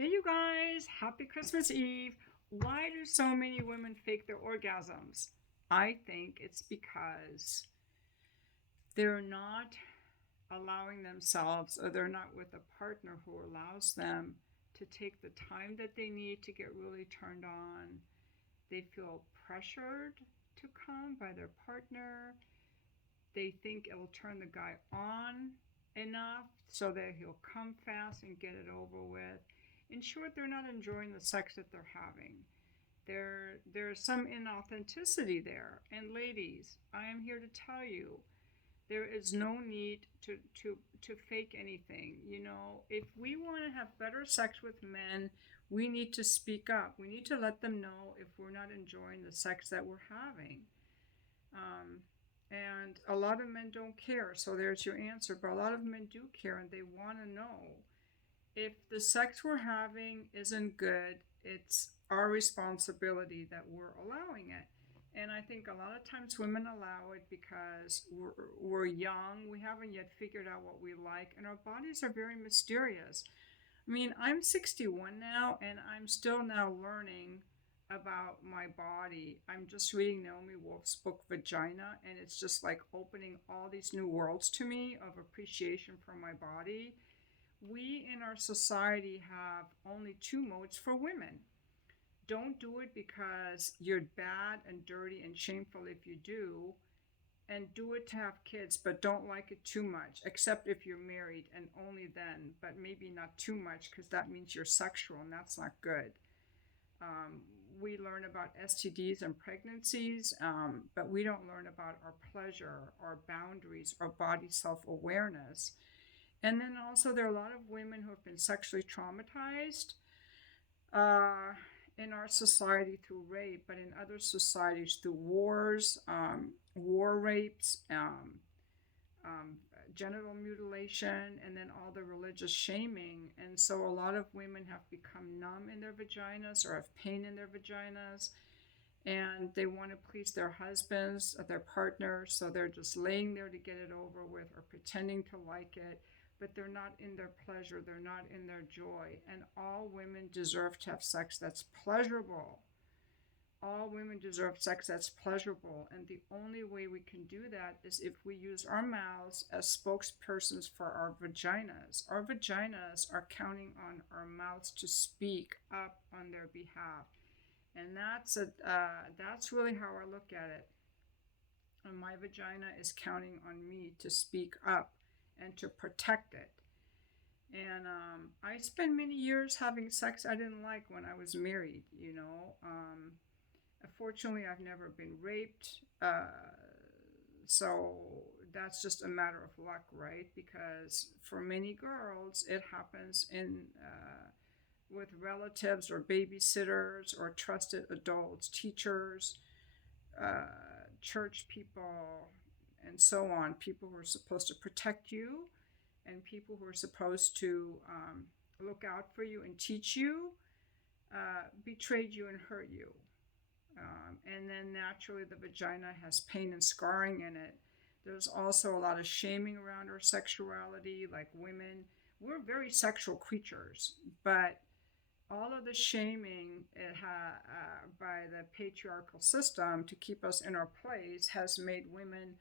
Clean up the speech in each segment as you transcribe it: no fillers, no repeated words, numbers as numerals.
Hey, you guys, happy Christmas Eve. Why do so many women fake their orgasms? I think it's because they're not allowing themselves, or they're not with a partner who allows them to take the time that they need to get really turned on. They feel pressured to come by their partner. They think it'll turn the guy on enough so that he'll come fast and get it over with. In short, they're not enjoying the sex that they're having. There's some inauthenticity there. And ladies, I am here to tell you, there is no need to fake anything. If we want to have better sex with men, we need to speak up. We need to let them know if we're not enjoying the sex that we're having. Um, and a lot of men don't care, so there's your answer. But a lot of men do care, and they want to know if the sex we're having isn't good, it's our responsibility that we're allowing it. And I think a lot of times women allow it because we're young, we haven't yet figured out what we like, and our bodies are very mysterious. I mean, I'm 61 now, and I'm still now learning about my body. I'm just reading Naomi Wolf's book, Vagina, and it's just like opening all these new worlds to me of appreciation for my body. We in our society have only two modes for women. Don't do it because you're bad and dirty and shameful if you do, and do it to have kids, but don't like it too much, except if you're married, and only then, but maybe not too much because that means you're sexual and that's not good. Um, we learn about STDs and pregnancies, but we don't learn about our pleasure, our boundaries, our body self awareness. And then also, there are a lot of women who have been sexually traumatized uh, in our society through rape, but in other societies through wars, war rapes, um, genital mutilation, and then all the religious shaming. And so, a lot of women have become numb in their vaginas or have pain in their vaginas. And they want to please their husbands or their partners, so they're just laying there to get it over with or pretending to like it, but they're not in their pleasure, they're not in their joy. And all women deserve to have sex that's pleasurable. All women deserve sex that's pleasurable, and the only way we can do that is if we use our mouths as spokespersons for our vaginas. Our vaginas are counting on our mouths to speak up on their behalf, and that's really how I look at it. And my vagina is counting on me to speak up and to protect it. And I spent many years having sex I didn't like when I was married. Fortunately, I've never been raped, so that's just a matter of luck, right? Because for many girls, it happens in with relatives or babysitters or trusted adults, teachers, church people, and so on. People who are supposed to protect you and people who are supposed to look out for you and teach you betrayed you and hurt you. And then naturally, the vagina has pain and scarring in it. There's also a lot of shaming around our sexuality, like women. We're very sexual creatures, but all of the shaming by the patriarchal system to keep us in our place has made women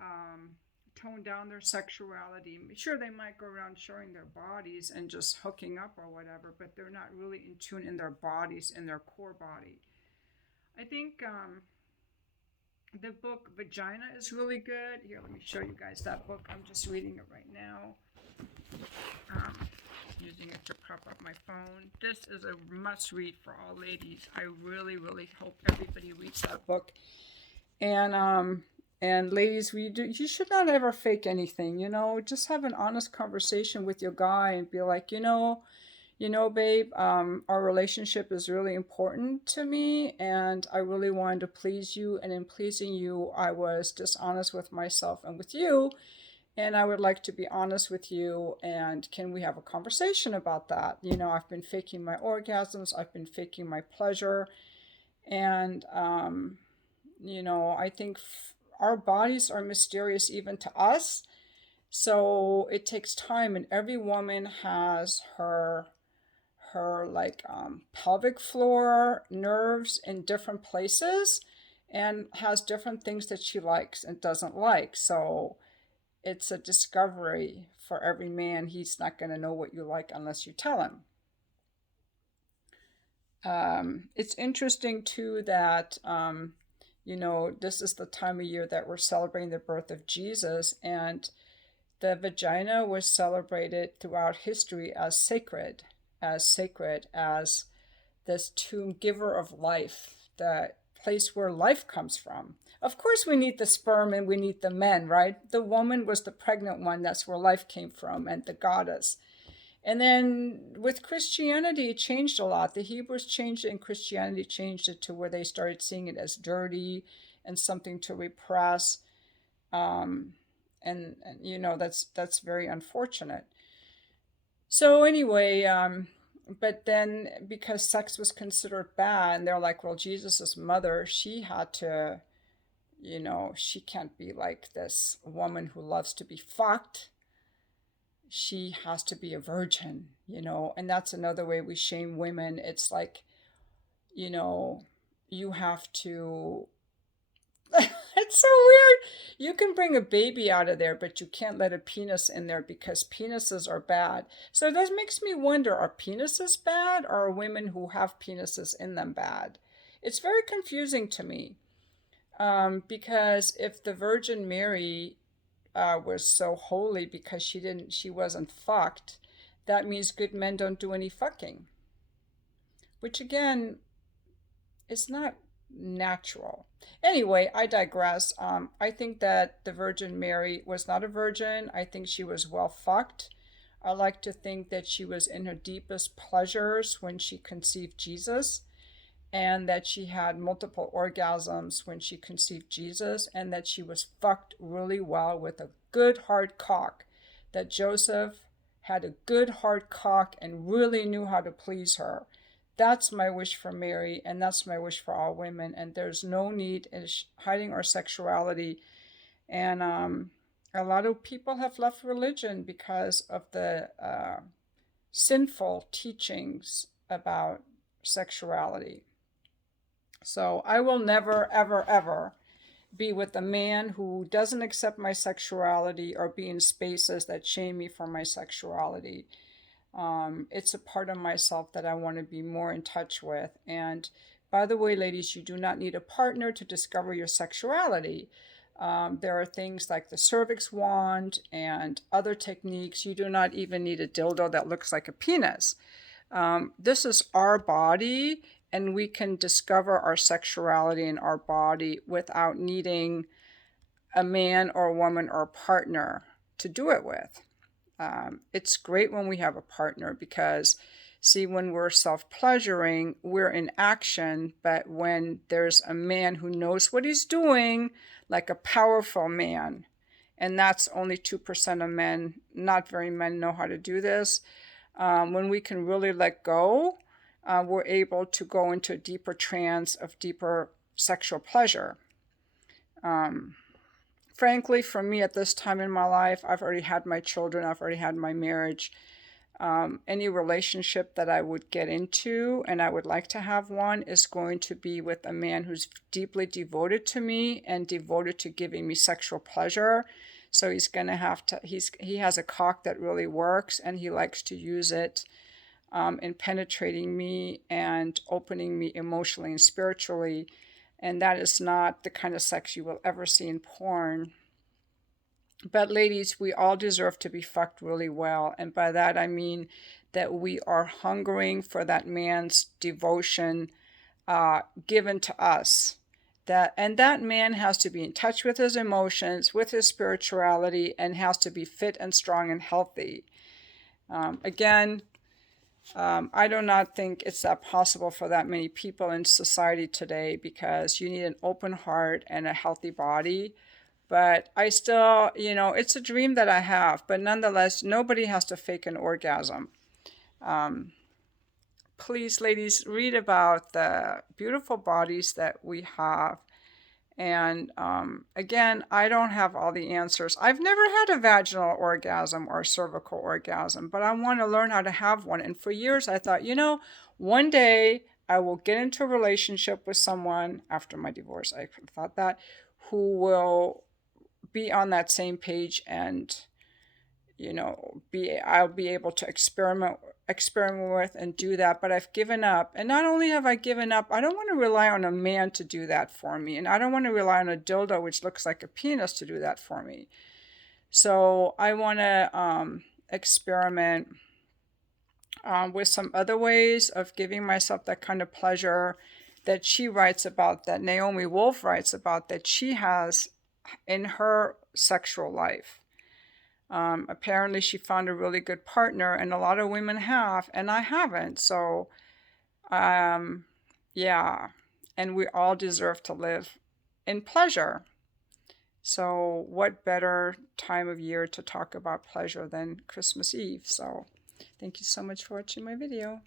um, tone down their sexuality. Sure, they might go around showing their bodies and just hooking up or whatever, but they're not really in tune in their bodies, in their core body. I think the book Vagina is really good. Here, let me show you guys that book. I'm just reading it right now. Using it to prop up my phone. This is a must read for all ladies. I really, really hope everybody reads that book. And ladies, you should not ever fake anything. Just have an honest conversation with your guy and be like, babe, our relationship is really important to me, and I really wanted to please you. And in pleasing you, I was dishonest with myself and with you. And I would like to be honest with you. And can we have a conversation about that? I've been faking my orgasms, I've been faking my pleasure. And, I think our bodies are mysterious even to us. So it takes time, and every woman has her like pelvic floor nerves in different places, and has different things that she likes and doesn't like. So it's a discovery for every man. He's not going to know what you like unless you tell him. It's interesting too that this is the time of year that we're celebrating the birth of Jesus, and the vagina was celebrated throughout history as sacred, as this tomb giver of life, the place where life comes from. Of course, we need the sperm and we need the men, right? The woman was the pregnant one. That's where life came from, and the goddess. And then with Christianity, it changed a lot. The Hebrews changed it, and Christianity changed it to where they started seeing it as dirty and something to repress. And that's very unfortunate. So anyway, but then because sex was considered bad, and they're like, well, Jesus's mother, she had to, she can't be like this woman who loves to be fucked. She has to be a virgin, and that's another way we shame women. It's like, you have to. It's so weird. You can bring a baby out of there, but you can't let a penis in there because penises are bad. So that makes me wonder, are penises bad, or are women who have penises in them bad? It's very confusing to me. Because if the Virgin Mary was so holy because she wasn't fucked, that means good men don't do any fucking. Which again, is not natural. Anyway, I digress. I think that the Virgin Mary was not a virgin. I think she was well fucked. I like to think that she was in her deepest pleasures when she conceived Jesus, and that she had multiple orgasms when she conceived Jesus, and that she was fucked really well with a good hard cock, that Joseph had a good hard cock and really knew how to please her. That's my wish for Mary, and that's my wish for all women. And there's no need in hiding our sexuality. And a lot of people have left religion because of the sinful teachings about sexuality. So I will never, ever, ever be with a man who doesn't accept my sexuality or be in spaces that shame me for my sexuality. It's a part of myself that I want to be more in touch with. And by the way, ladies, you do not need a partner to discover your sexuality. There are things like the cervix wand and other techniques. You do not even need a dildo that looks like a penis. This is our body, and we can discover our sexuality in our body without needing a man or a woman or a partner to do it with. It's great when we have a partner because, see, when we're self-pleasuring, we're in action. But when there's a man who knows what he's doing, like a powerful man, and that's only 2% of men, not very many know how to do this. When we can really let go, we're able to go into a deeper trance of deeper sexual pleasure. Frankly, for me at this time in my life, I've already had my children, I've already had my marriage. Any relationship that I would get into, and I would like to have one, is going to be with a man who's deeply devoted to me and devoted to giving me sexual pleasure. So he's going to have to, he has a cock that really works, and he likes to use it in penetrating me and opening me emotionally and spiritually. And that is not the kind of sex you will ever see in porn. But ladies, we all deserve to be fucked really well. And by that, I mean that we are hungering for that man's devotion given to us. And that man has to be in touch with his emotions, with his spirituality, and has to be fit and strong and healthy. Again, I do not think it's that possible for that many people in society today, because you need an open heart and a healthy body. But I still, it's a dream that I have. But nonetheless, nobody has to fake an orgasm. Please, ladies, read about the beautiful bodies that we have And again, I don't have all the answers. I've never had a vaginal orgasm or a cervical orgasm, but I want to learn how to have one. And for years, I thought, one day I will get into a relationship with someone after my divorce. I thought that who will be on that same page, and I'll be able to experiment with and do that. But I've given up. And not only have I given up, I don't want to rely on a man to do that for me. And I don't want to rely on a dildo, which looks like a penis, to do that for me. So I want to experiment with some other ways of giving myself that kind of pleasure that she writes about, that Naomi Wolf writes about, that she has in her sexual life. Apparently she found a really good partner, and a lot of women have, and I haven't. So, yeah, and we all deserve to live in pleasure. So what better time of year to talk about pleasure than Christmas Eve? So thank you so much for watching my video.